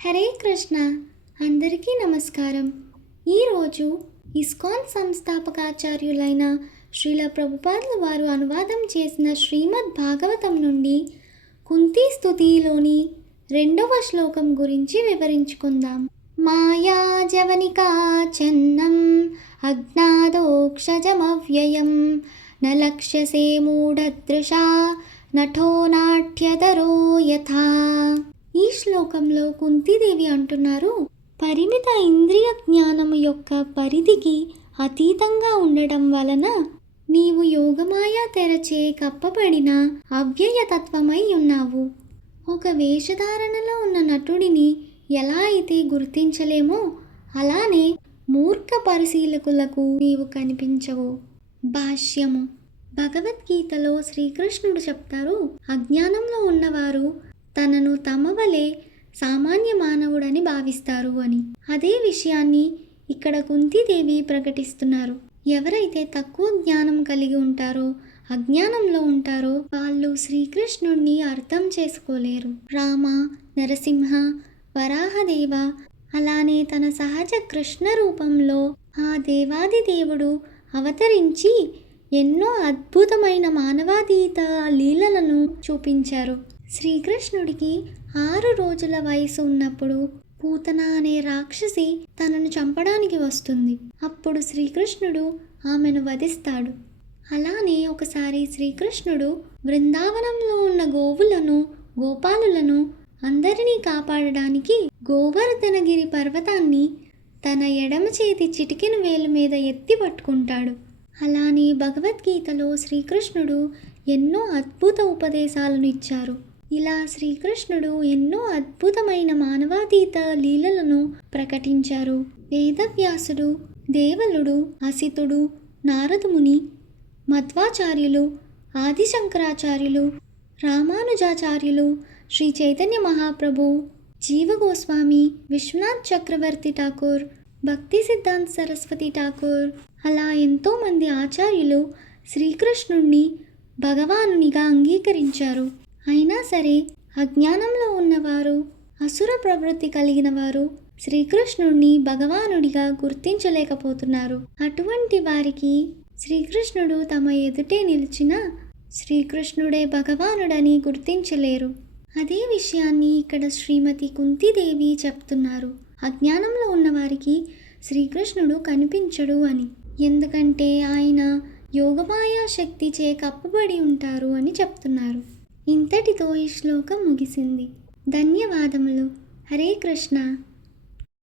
హరే కృష్ణ. అందరికీ నమస్కారం. ఈరోజు ఇస్కాన్ సంస్థాపకాచార్యులైన శ్రీల ప్రభుపాదుల వారు అనువాదం చేసిన శ్రీమద్ భాగవతం నుండి కుంతి స్తుతిలోని 2వ శ్లోకం గురించి వివరించుకుందాం. మాయా జవనికా చన్నం అజ్ఞాదోక్షజమవ్యయం న లక్ష్యసే మూఢదృశా నఠో నాట్యదరో యథా. ఈ శ్లోకంలో కుంతీదేవి అంటున్నారు, పరిమిత ఇంద్రియ జ్ఞానము యొక్క పరిధికి అతీతంగా ఉండడం వలన నీవు యోగమాయా తెరచే కప్పబడిన అవ్యయతత్వమై ఉన్నావు. ఒక వేషధారణలో ఉన్న నటుడిని ఎలా అయితే గుర్తించలేమో అలానే మూర్ఖ పరిశీలకులకు నీవు కనిపించవు. భాష్యము. భగవద్గీతలో శ్రీకృష్ణుడు చెప్తారు, అజ్ఞానంలో ఉన్నవారు తనను తమ వలె సామాన్య మానవుడని భావిస్తారు అని. అదే విషయాన్ని ఇక్కడ కుంతీదేవి ప్రకటిస్తున్నారు. ఎవరైతే తక్కువ జ్ఞానం కలిగి ఉంటారో, అజ్ఞానంలో ఉంటారో వాళ్ళు శ్రీకృష్ణుడిని అర్థం చేసుకోలేరు. రామ, నరసింహ, వరాహదేవ అలానే తన సహజ కృష్ణ రూపంలో ఆ దేవాది దేవుడు అవతరించి ఎన్నో అద్భుతమైన మానవాతీత లీలలను చూపించారు. శ్రీకృష్ణుడికి 6 రోజుల వయసు ఉన్నప్పుడు పూతన అనే రాక్షసి తనను చంపడానికి వస్తుంది. అప్పుడు శ్రీకృష్ణుడు ఆమెను వధిస్తాడు. అలానే ఒకసారి శ్రీకృష్ణుడు బృందావనంలో ఉన్న గోవులను, గోపాలులను అందరినీ కాపాడడానికి గోవర్ధనగిరి పర్వతాన్ని తన ఎడమ చేతి చిటికెన వేలు మీద ఎత్తి పట్టుకుంటాడు. అలానే భగవద్గీతలో శ్రీకృష్ణుడు ఎన్నో అద్భుత ఉపదేశాలను ఇచ్చారు. ఇలా శ్రీకృష్ణుడు ఎన్నో అద్భుతమైన మానవాతీత లీలలను ప్రకటించారు. వేదవ్యాసుడు, దేవలుడు, అసితుడు, నారదముని, మధ్వాచార్యులు, ఆదిశంకరాచార్యులు, రామానుజాచార్యులు, శ్రీ చైతన్య మహాప్రభు, జీవగోస్వామి, విశ్వనాథ్ చక్రవర్తి ఠాకూర్, భక్తి సిద్ధాంత సరస్వతి ఠాకూర్ అలా ఎంతోమంది ఆచార్యులు శ్రీకృష్ణుణ్ణి భగవానునిగా అంగీకరించారు. అయినా సరే అజ్ఞానంలో ఉన్నవారు, అసుర ప్రవృత్తి కలిగిన వారు శ్రీకృష్ణుడిని భగవానుడిగా గుర్తించలేకపోతున్నారు. అటువంటి వారికి శ్రీకృష్ణుడు తమ ఎదుటే నిలిచిన శ్రీకృష్ణుడే భగవానుడని గుర్తించలేరు. అదే విషయాన్ని ఇక్కడ శ్రీమతి కుంతీదేవి చెప్తున్నారు. అజ్ఞానంలో ఉన్నవారికి శ్రీకృష్ణుడు కనిపించడు అని. ఎందుకంటే ఆయన యోగమాయా శక్తిచే కప్పబడి ఉంటారు అని చెప్తున్నారు. ఇంతటితో ఈ శ్లోకం ముగిసింది. ధన్యవాదములు. హరే కృష్ణ.